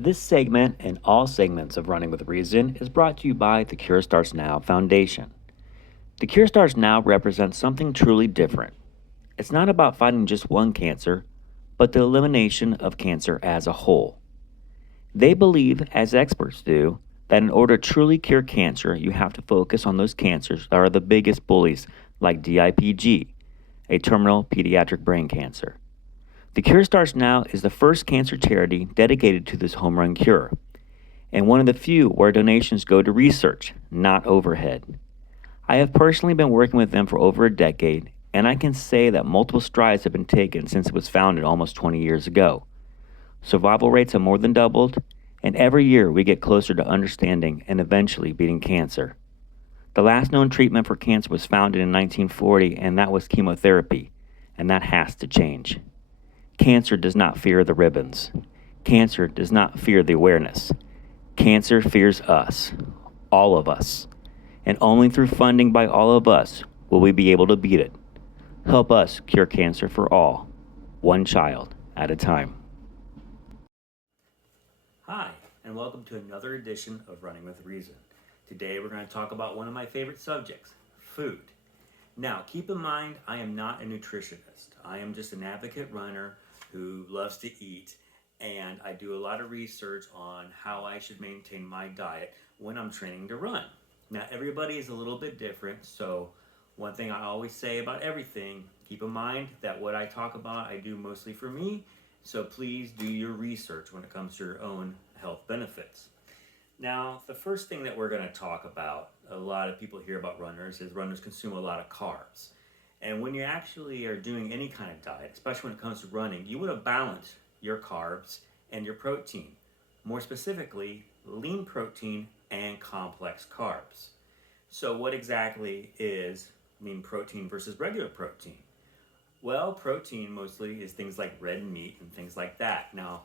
This segment and all segments of Running with Reason is brought to you by the Cure Starts Now Foundation. The Cure Starts Now represents something truly different. It's not about fighting just one cancer, but the elimination of cancer as a whole. They believe, as experts do, that in order to truly cure cancer, you have to focus on those cancers that are the biggest bullies, like DIPG, a terminal pediatric brain cancer. The Cure Starts Now is the first cancer charity dedicated to this home run cure, and one of the few where donations go to research, not overhead. I have personally been working with them for over a decade, and I can say that multiple strides have been taken since it was founded almost 20 years ago. Survival rates have more than doubled, and every year we get closer to understanding and eventually beating cancer. The last known treatment for cancer was founded in 1940, and that was chemotherapy, and that has to change. Cancer does not fear the ribbons. Cancer does not fear the awareness. Cancer fears us, all of us. And only through funding by all of us will we be able to beat it. Help us cure cancer for all, one child at a time. Hi, and welcome to another edition of Running with Reason. Today we're going to talk about one of my favorite subjects, food. Now, keep in mind, I am not a nutritionist. I am just an advocate runner who loves to eat, and I do a lot of research on how I should maintain my diet when I'm training to run. Now, everybody is a little bit different, so one thing I always say about everything, keep in mind that what I talk about, I do mostly for me, so please do your research when it comes to your own health benefits. Now, the first thing that we're going to talk about, a lot of people hear about runners, is runners consume a lot of carbs. And when you actually are doing any kind of diet, especially when it comes to running, you want to balance your carbs and your protein. More specifically, lean protein and complex carbs. So what exactly is lean protein versus regular protein? Well, protein mostly is things like red meat and things like that. Now,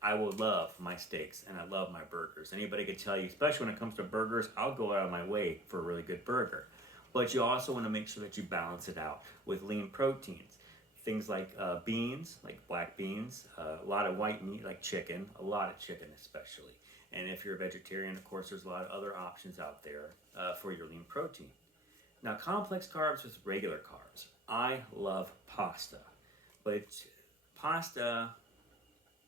I will love my steaks and I love my burgers. Anybody could tell you, especially when it comes to burgers, I'll go out of my way for a really good burger. But you also want to make sure that you balance it out with lean proteins. Things like beans, like black beans, a lot of white meat like chicken, a lot of chicken especially. And if you're a vegetarian, of course, there's a lot of other options out there for your lean protein. Now, complex carbs with regular carbs. I love pasta, but pasta,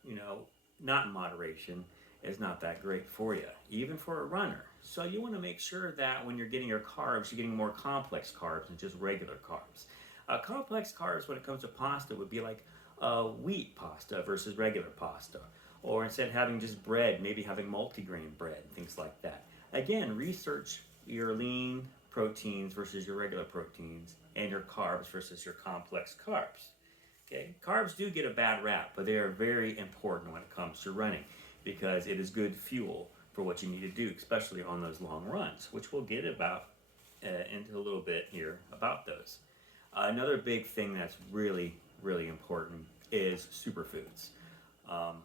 you know, not in moderation, is not that great for you, even for a runner. So you want to make sure that when you're getting your carbs, you're getting more complex carbs than just regular carbs. Complex carbs, when it comes to pasta, would be like wheat pasta versus regular pasta. Or instead of having just bread, maybe having multigrain bread, things like that. Again, research your lean proteins versus your regular proteins and your carbs versus your complex carbs. Okay, carbs do get a bad rap, but they are very important when it comes to running because it is good fuel for what you need to do, especially on those long runs, which we'll get about into a little bit here about those. Another big thing that's really, really important is superfoods. Um,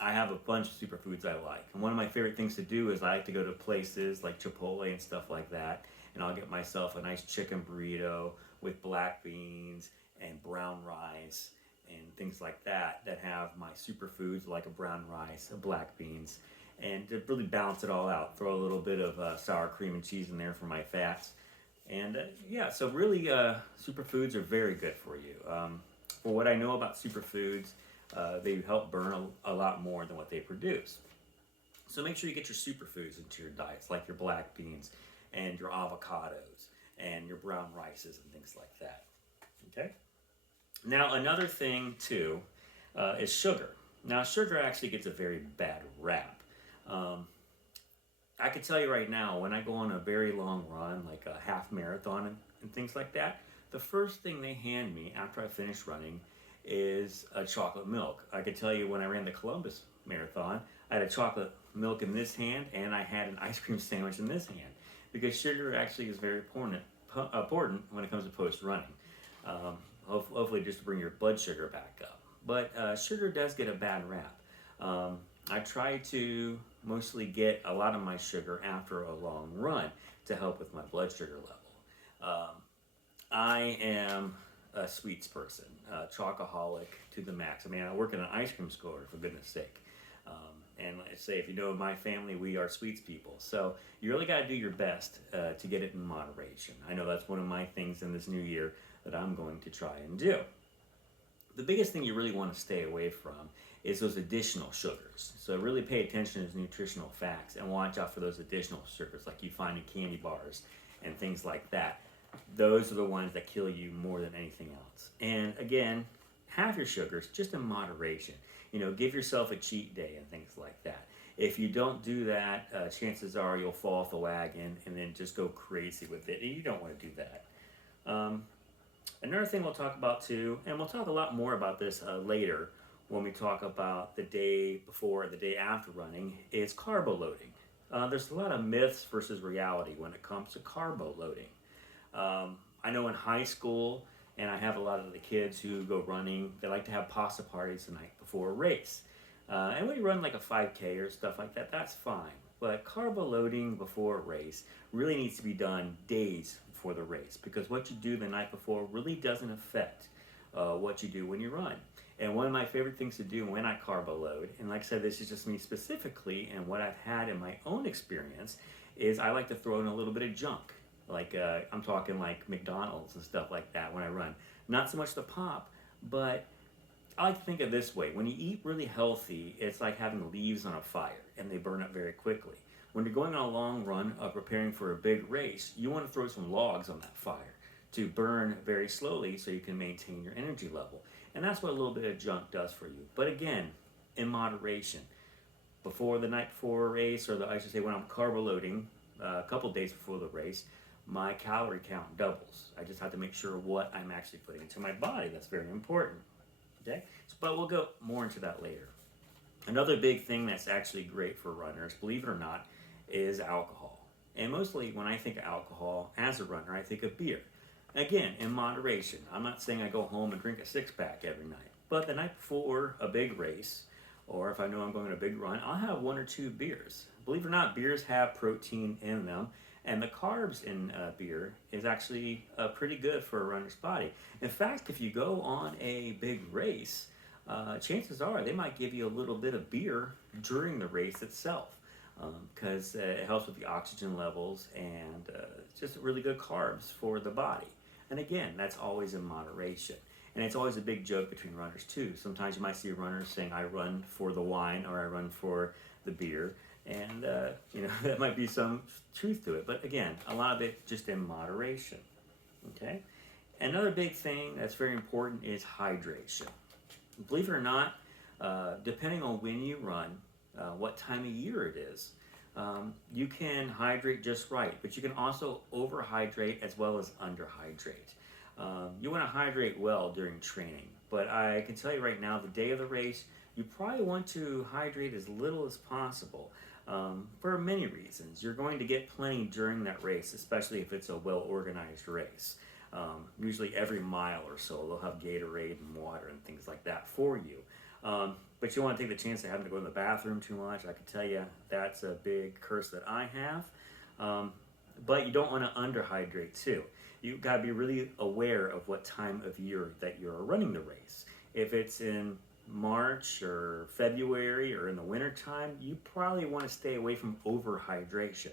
I have a bunch of superfoods I like. And one of my favorite things to do is I like to go to places like Chipotle and stuff like that. And I'll get myself a nice chicken burrito with black beans and brown rice and things like that that have my superfoods like a brown rice, a black beans, and to really balance it all out. Throw a little bit of sour cream and cheese in there for my fats. And yeah, so really superfoods are very good for you. For what I know about superfoods, they help burn a lot more than what they produce. So make sure you get your superfoods into your diets, like your black beans and your avocados and your brown rices and things like that. Okay? Now, another thing, too, is sugar. Now, sugar actually gets a very bad rap. Um, I can tell you right now, when I go on a very long run, like a half marathon and things like that, the first thing they hand me after I finish running is a chocolate milk. I can tell you when I ran the Columbus Marathon, I had a chocolate milk in this hand and I had an ice cream sandwich in this hand because sugar actually is very important when it comes to post running. Hopefully, just to bring your blood sugar back up. But sugar does get a bad rap. I try to mostly get a lot of my sugar after a long run to help with my blood sugar level. I am a sweets person, chocoholic to the max. I mean, I work in an ice cream store, for goodness sake. And let's say, if you know my family, we are sweets people. So you really got to do your best to get it in moderation. I know that's one of my things in this new year that I'm going to try and do. The biggest thing you really want to stay away from is those additional sugars. So really pay attention to those nutritional facts and watch out for those additional sugars like you find in candy bars and things like that. Those are the ones that kill you more than anything else. And again, have your sugars just in moderation. Give yourself a cheat day and things like that. If you don't do that, chances are you'll fall off the wagon and then just go crazy with it. And you don't want to do that. Another thing we'll talk about too, and we'll talk a lot more about this later when we talk about the day before, the day after running, is carbo loading. There's a lot of myths versus reality when it comes to carbo loading. I know in high school, and I have a lot of the kids who go running, they like to have pasta parties the night before a race. And when you run like a 5K or stuff like that, that's fine. But carbo loading before a race really needs to be done days before the race, because what you do the night before really doesn't affect what you do when you run. And one of my favorite things to do when I carbo load, and like I said, this is just me specifically, and what I've had in my own experience, is I like to throw in a little bit of junk. Like I'm talking like McDonald's and stuff like that when I run. Not so much the pop, but I like to think of it this way. When you eat really healthy, it's like having leaves on a fire, and they burn up very quickly. When you're going on a long run preparing for a big race, you want to throw some logs on that fire to burn very slowly so you can maintain your energy level. And that's what a little bit of junk does for you. But again, in moderation. Before the night before a race, or I should say when I'm carbo loading, a couple days before the race, my calorie count doubles. I just have to make sure what I'm actually putting into my body. That's very important. Okay? But we'll go more into that later. Another big thing that's actually great for runners, believe it or not, is alcohol. And mostly when I think of alcohol as a runner, I think of beer. Again, in moderation. I'm not saying I go home and drink a six-pack every night. But the night before a big race, or if I know I'm going on a big run, I'll have one or two beers. Believe it or not, beers have protein in them. And the carbs in beer is actually pretty good for a runner's body. In fact, if you go on a big race, chances are they might give you a little bit of beer during the race itself, because it helps with the oxygen levels, and it's just really good carbs for the body. And again, that's always in moderation. And it's always a big joke between runners too. Sometimes you might see runners saying, I run for the wine, or I run for the beer. And, that might be some truth to it. But again, a lot of it just in moderation. Okay? Another big thing that's very important is hydration. Believe it or not, depending on when you run, what time of year it is, you can hydrate just right. But you can also overhydrate as well as underhydrate. You want to hydrate well during training. But I can tell you right now, the day of the race, you probably want to hydrate as little as possible. For many reasons. You're going to get plenty during that race, especially if it's a well-organized race. Usually every mile or so, they'll have Gatorade and water and things like that for you. But you want to take the chance of having to go to the bathroom too much. I can tell you that's a big curse that I have. But you don't want to underhydrate too. You've got to be really aware of what time of year that you're running the race. If it's in March or February or in the wintertime, you probably want to stay away from overhydration,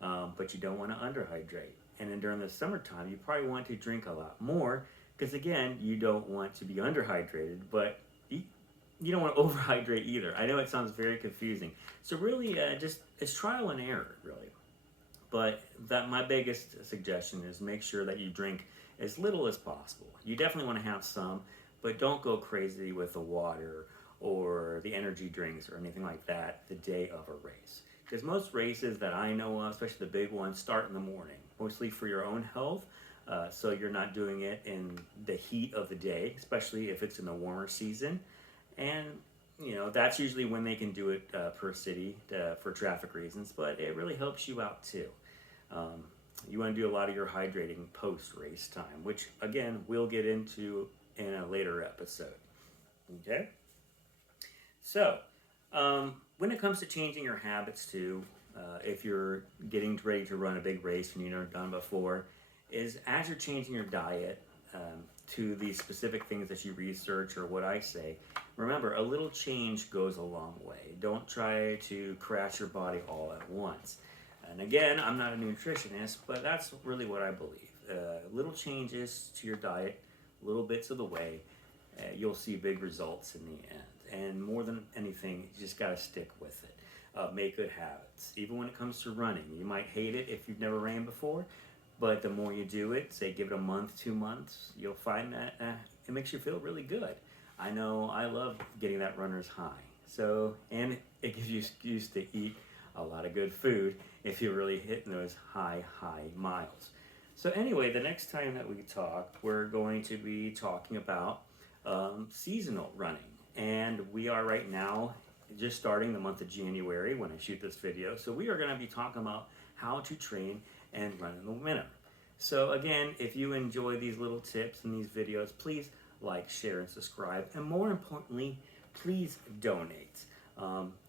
but you don't want to underhydrate. And then during the summertime, you probably want to drink a lot more, because again, you don't want to be underhydrated, but you don't want to overhydrate either. I know it sounds very confusing. So really, just it's trial and error, really. But my biggest suggestion is make sure that you drink as little as possible. You definitely want to have some, but don't go crazy with the water or the energy drinks or anything like that the day of a race. Because most races that I know of, especially the big ones, start in the morning, mostly for your own health. So you're not doing it in the heat of the day, especially if it's in the warmer season. And, that's usually when they can do it per city for traffic reasons, but it really helps you out too. You want to do a lot of your hydrating post-race time, which, again, we'll get into in a later episode. Okay? So, when it comes to changing your habits too, if you're getting ready to run a big race and you've never done before, is as you're changing your diet, to the specific things that you research or what I say, remember, a little change goes a long way. Don't try to crash your body all at once. And again, I'm not a nutritionist, but that's really what I believe. Little changes to your diet, little bits of the way, you'll see big results in the end. And more than anything, you just got to stick with it. Make good habits. Even when it comes to running, you might hate it if you've never ran before, but the more you do it, say give it a month, 2 months, you'll find that it makes you feel really good. I know I love getting that runner's high. So, and it gives you excuse to eat a lot of good food if you're really hitting those high miles. So anyway, the next time that we talk, we're going to be talking about seasonal running. And we are right now just starting the month of January when I shoot this video. So we are going to be talking about how to train and run in the winter. So again, if you enjoy these little tips and these videos, please like, share, and subscribe. And more importantly, please donate.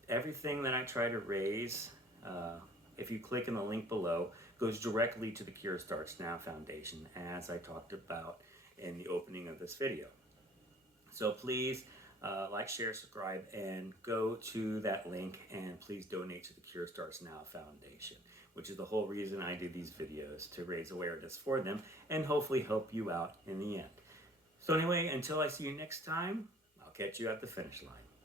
Everything that I try to raise, if you click in the link below, goes directly to the Cure Starts Now Foundation, as I talked about in the opening of this video. So please like, share, subscribe, and go to that link, and please donate to the Cure Starts Now Foundation, which is the whole reason I do these videos, to raise awareness for them and hopefully help you out in the end. So anyway, until I see you next time, I'll catch you at the finish line.